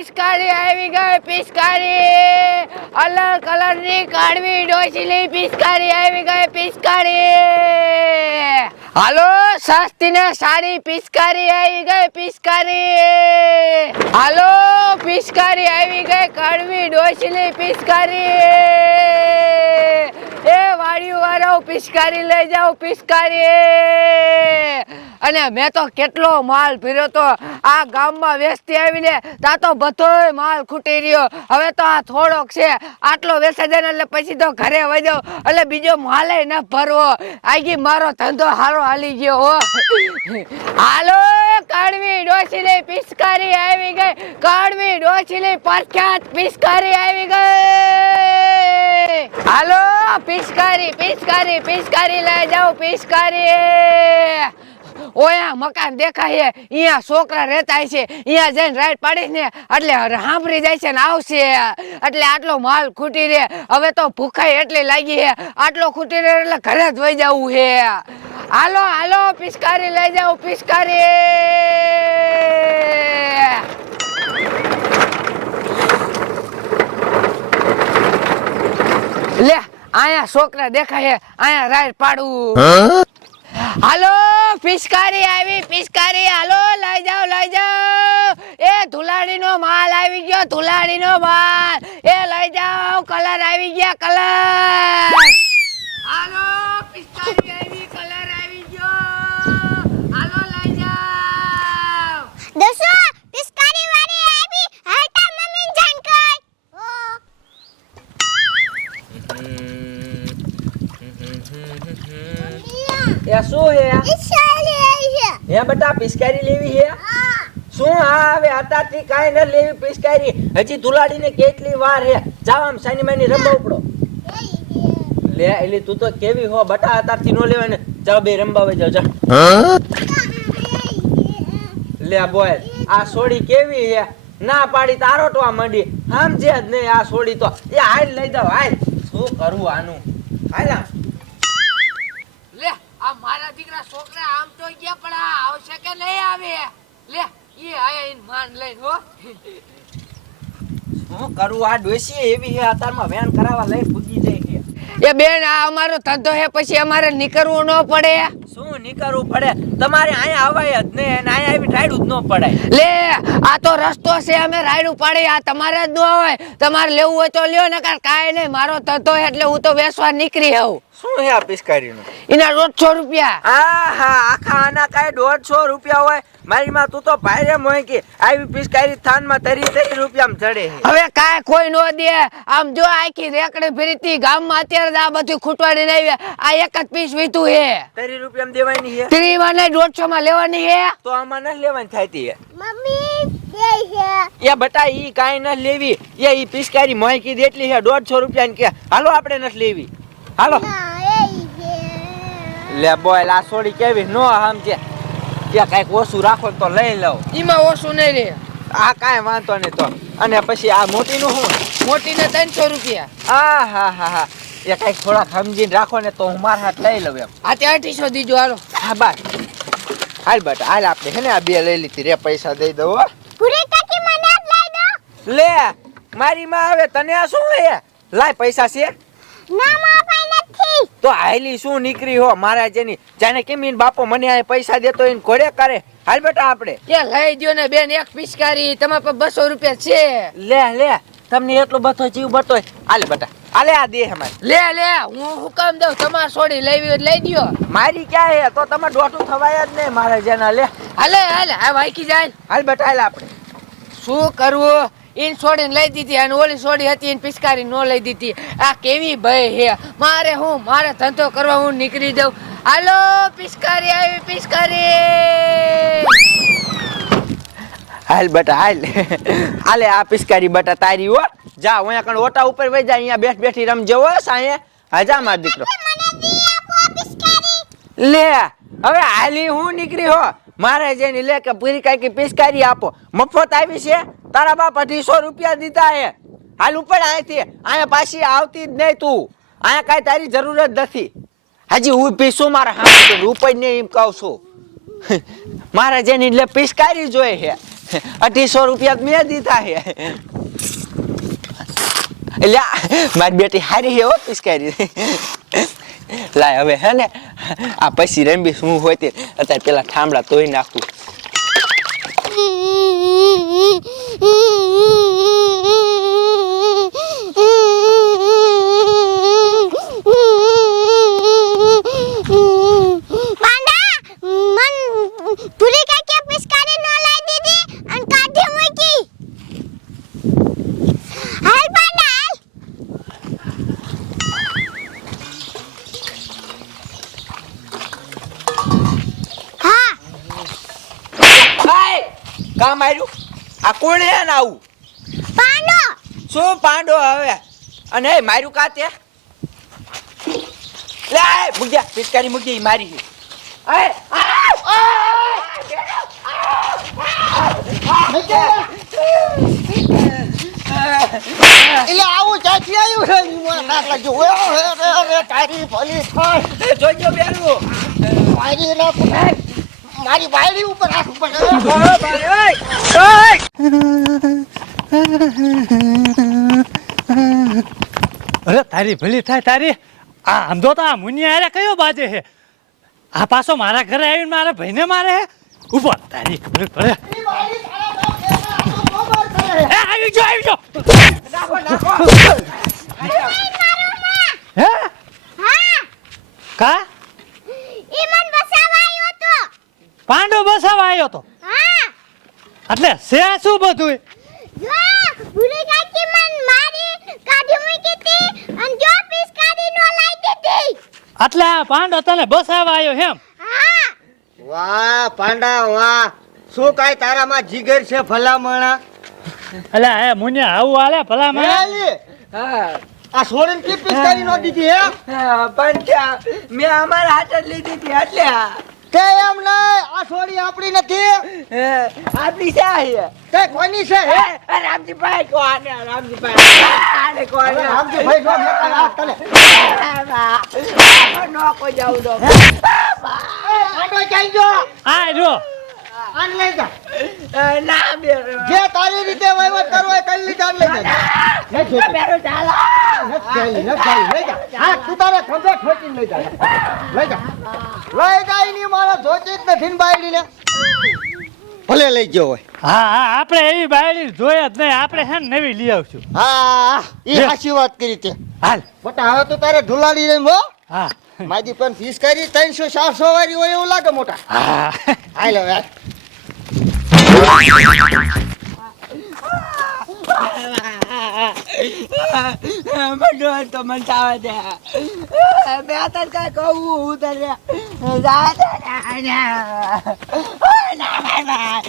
પિચકારી આવી ગઈ પિસ્કારી અલગ કલરની કાળવી ડોસીલી પિચકારી આવી ગઈ પિસ્કારી હાલો સસ્તી ને સારી પિચકારી આવી ગઈ પિસ્કારી હાલો, પિચકારી આવી ગઈ કડવી ડોસીલી પિસ્કારી એ વાડિયું વાળો પિચકારી લઈ જાઓ, પિચકારી. અને મેં તો કેટલો માલ ભીર્યો તો આ ગામમાં વેચતી આવીને ત્યાં તો બધોય માલ ખૂટી રહ્યો. હવે તો આ થોડોક છે. આટલો વેચાઈ જાય એટલે પછી તો ઘરે વહી જાઉં. એટલે બીજો માલે ન ભરવો. આગી મારો ધંધો હારો હાલી ગયો હો. હાલો કડવી ડોસીલી પિસ્કારી આવી ગઈ. કડવી ડોસીલી પ્રખ્યાત પિસ્કારી આવી ગઈ. હાલો પિસ્કારી પિચકારી પિચકારી લઈ જાઓ પિચકારી. ઓયા મકાન દેખાય અહીંયા છોકરા રહેતા છે અહીંયા જઈને રાઈડ પાડીશ ને એટલે સાંભળી જાય છે ને આવશે. એટલે આટલો માલ ખૂટી રે હવે તો ભૂખાઈ એટલી લાગી હે. આટલો ખૂટી રહે એટલે ઘરે જ વહી જવું હે. હાલો હાલો પિચકારી લઈ જાઉં પિચકારી. લે આયા છોકરા દેખાય આયા રાઈડ પાડવું હાલો! પિચકારી આવી પિચકારી. હાલો લઈ જાઓ લઈ જાઓ. એ ધુલાડીનો માલ આવી ગયો ધુલાડીનો માલ. એ લઈ જાઓ કલર આવી ગયા કલર. હાલો પિચકારી આવી કલર આવી ગયો. હાલો લઈ જાઓ. દસો પિસ્કારી વાળી આવી. હાલતા મમ્મી જાન કર. ઓ. એ શું હે હે બેટા પિસ્કારી લેવી હે? શું હા હવે અત્યારથી કાંઈ ન લેવી પિસ્કારી હજી ધુલાડીને કેટલી વાર હે? જાવ આમ સાની માની રમવા ઉપડો. લે એટલે તું તો કેવી હો? બટા અત્યારથી નો લેવાય ને. જાવ બે રમવા જાવ જા. લે બોય આ સોડી કેવી હે? ના પાડી તારો ટવા મંડી. સમજે જ નહીં, આ સોડી તો. એ હાલ લઈ જાવ હાલ. શું કરવું આનું? હાલ આ મારા દીકરા છોકરા આમ તો ગયા પણ આ આવશે કે નહીં આવે? લે એ આયા ઇન માન લઈને હો. શું કરું? આ ડોસી એવી હે અત્યારમાં વેન કરાવવા લઈ ફૂગી જાય એ બેન આ અમારો ધંધો હે પછી અમારે નીકળવું ન પડે. શું નીકળવું પડે? તમારે અહીંયા આવાય જ નહીં અને અહીંયા આવી ટાઈડું જ ન પડાય. લે આ તો રસ્તો છે અમે રાયડું પાડી આ તમારે જ ન હોય. તમારે લેવું હોય તો લ્યો નકર કાંઈ નહીં મારો થતો એટલે હું તો વેચવા નીકળી આવું. શું હે આ પિસ્કારીનું એના દોઢસો રૂપિયા. આ હા આખા આના કાંઈ દોઢસો રૂપિયા હોય? મારી માં તું તો ભાઈરે મોય કે આવી પિસ્કારી થાનમાં તરી તરી રૂપિયા ચડે હવે કાય કોઈ નો દે. આમ જો આખી રેકડી ફરીતી ગામમાં અત્યારે આ બધું ખૂટવાડી આવી. આ એક જ પીસ વીતું હે તરી રૂપિયા દેવાની છે? ત્રીમાં ને દોઢસો માં લેવાની હે તો આમાં ન લેવાની થાતી હે મમ્મી એ બટા ઈ કાઈ ન લેવી. એ ઈ પિસ્કારી મોય કીધી દેટલી છે. દોઢસો રૂપિયાની કે હાલો આપણે નથી લેવી. હાલો. ના એ છે. લે બોય આ સોડી કેવી? નો સમજે. કે કાંઈક ઓછું રાખો તો લઈ લઉં. એમાં ઓછું નહીં રે આ કાંઈ વાંધો નહીં તો. અને પછી આ મોટીનું શું? મોટી ને ત્રણસો રૂપિયા. આ હા હા હા. એ કંઈક થોડા સમજીને રાખો ને તો હું મારા હાથ લઈ લઉં એમ. આ તે અઢીસો દીજો હાલો. હા બસ હાલ બટ હાલ આપણે હે ને આ બે લઈ લીધી. રે પૈસા દઈ દઉં હો. પૂરી કાકી મને જ લઈ દો? લે મારી માં આવે તને આ શું હે? લાય પૈસા છે. ના માં તો હાલી શું નીકળી હો? મારા જેની જાને કેમ ઈન બાપો મને આ પૈસા દેતો એને ઘોડે કરે? હાલ બેટા આપણે. કે લઈ દ્યો ને બેન એક પિચકારી તમારા પર બસો રૂપિયા છે. લે લે. તમને એટલો બધો જીવ બતો હાલે બેટા. આલે આ દે અમારે. લે લે હું હુકમ દઉં. તમારે છોડી લેવી લઈ દ્યો. મારી ક્યાં હે? તો તમે ડોટું થવાય જ નહીં મારા જેના. લે. હાલે હાલે આ વાઈકી જાય હાલ બેટા હાલ આપણે. શું કરવું? ઈન છોડીને લઈ દીધી અને ઓલી છોડી હતી એને પિચકારી ન લઈ દીધી. આ કેવી ભય હે મારે હું મારે ધંધો કરવા હું નીકળી જાઉં? હાલો પિચકારી આવી પિચકારી! હાલ બટા હાલ. હાલે આ પિસ્કારી બટા તારી હો. જા અહીંયા કણ ઓટા ઉપર વઈ જા અહીંયા બેઠ બેઠી રમજો જવો સાંયે હા જા માર દીકરો. મને દી લે હવે હાલી હું નીકળી હો. મારે જેની લે કે પૂરી કાંઈક પિસ્કારી આપો. મફત આવી છે? તારા બાપ અઢીસો રૂપિયા દીધા હે. હાલ ઉપર અહીંથી અહીંયા પાછી આવતી જ નહીં તું. અહીંયા કાંઈ તારી જરૂર જ નથી. હજી હું પીશું મારા હાથ ઉપર નહીં એમ કહું છું. મારા જેની એટલે પિસ્કારી જોઈએ છે અઢીસો રૂપિયા મેં દીધા હે. એટલે મારી બેટી હારી હે હો પિસ્કારી લાય હવે હે ને. આ પછી રંબી શું હોય તે? અત્યારે પેલા ઠામડા તોઈ નાખું પાંડા મન પૂરી કાકે પિસ્કારી ન લાઈ દીધી અને કાઢી મૂકી હાલ પાંડા હાલ હા હાય કામ આવ્યું આ કોણ હે ને આવું? પાંડો! શું પાંડો હવે? અને એ માર્યું કા તે? લે મૂક્યા પિચકારી મૂકી ઈ મારી છે. આય, એટલે આવું ચાચી આવ્યું છે? તારી ભલી થાય. જોજો બેરું. મારી ના. મારી બાયડી ઉપર હાથ ઉપર અરે તારી ભલી થાય તારી. આ આંધો તો આ મુનિયા અરે કયો બાજે છે આ પાછો મારા ઘરે આવીને મારા ભાઈને મારે હે? ઉપર તારી ખબર પડે. આવી જો આવી જો નાખો નાખો હે હા કા ઈ મન બસાવા આવ્યો તો પાંડો બસાવા આવ્યો તો હા એટલે છે શું બધું જો પૂરી કાકી મન મારી કાઢી મૂકી હતી અને જો પિસ્કારી નો લાઈ દીધી. એટલે આ પાંડો તને બસાવા આવ્યો હેમ? હા. વાહ પાંડા વાહ. શું કાંઈ તારામાં જીગર છે ભલામણા? અલા હે મુનિયા આવું આલે ભલા હા આ સોરેન કે પિચકારી નો દીધી હે? ક્યાં મેં અમારા હાથ જ લીધી હતી એટલે તે એમ નહીં આ છોડી આપણી નથી. હે, આપણી છે આ તે કોની છે હે? હે, કો આને રામજીભાઈ. આને કો આને. રામજીભાઈ જો મેં આ તને. નો કોઈ જાવ દો એ, પાંડો જો. હા જો. આને લઈ જા. ના બે જે તારી રીતે વહીવટ કરવો એ કરી લીધા લઈ જા. બેરો નથી ચાલી. લઈ જા. હા તું તારે ખંભે ઠોકીને લઈ જા. લઈ જા. લઈ જાય ની મારા જોતી જ નથી ને બાયડીને ભલે લઈ ગયો હોય. હા હા આપણે એવી બાયડી જોઈએ જ નહીં. આપણે છે ને નવી લઈ આવશું. હા એ. સાચી વાત કરી તે. હાલ. બટા હવે તો તારે ઢુલાડી રહી હો. હા. મારી પણ ફીસ કરી ત્રણસો ચારસો વાળી હોય એવું લાગે મોટા. હા. હાલ હવે હાલ. મંડો તો મન ચાવે છે બે તને કઈ કહું હું તને ના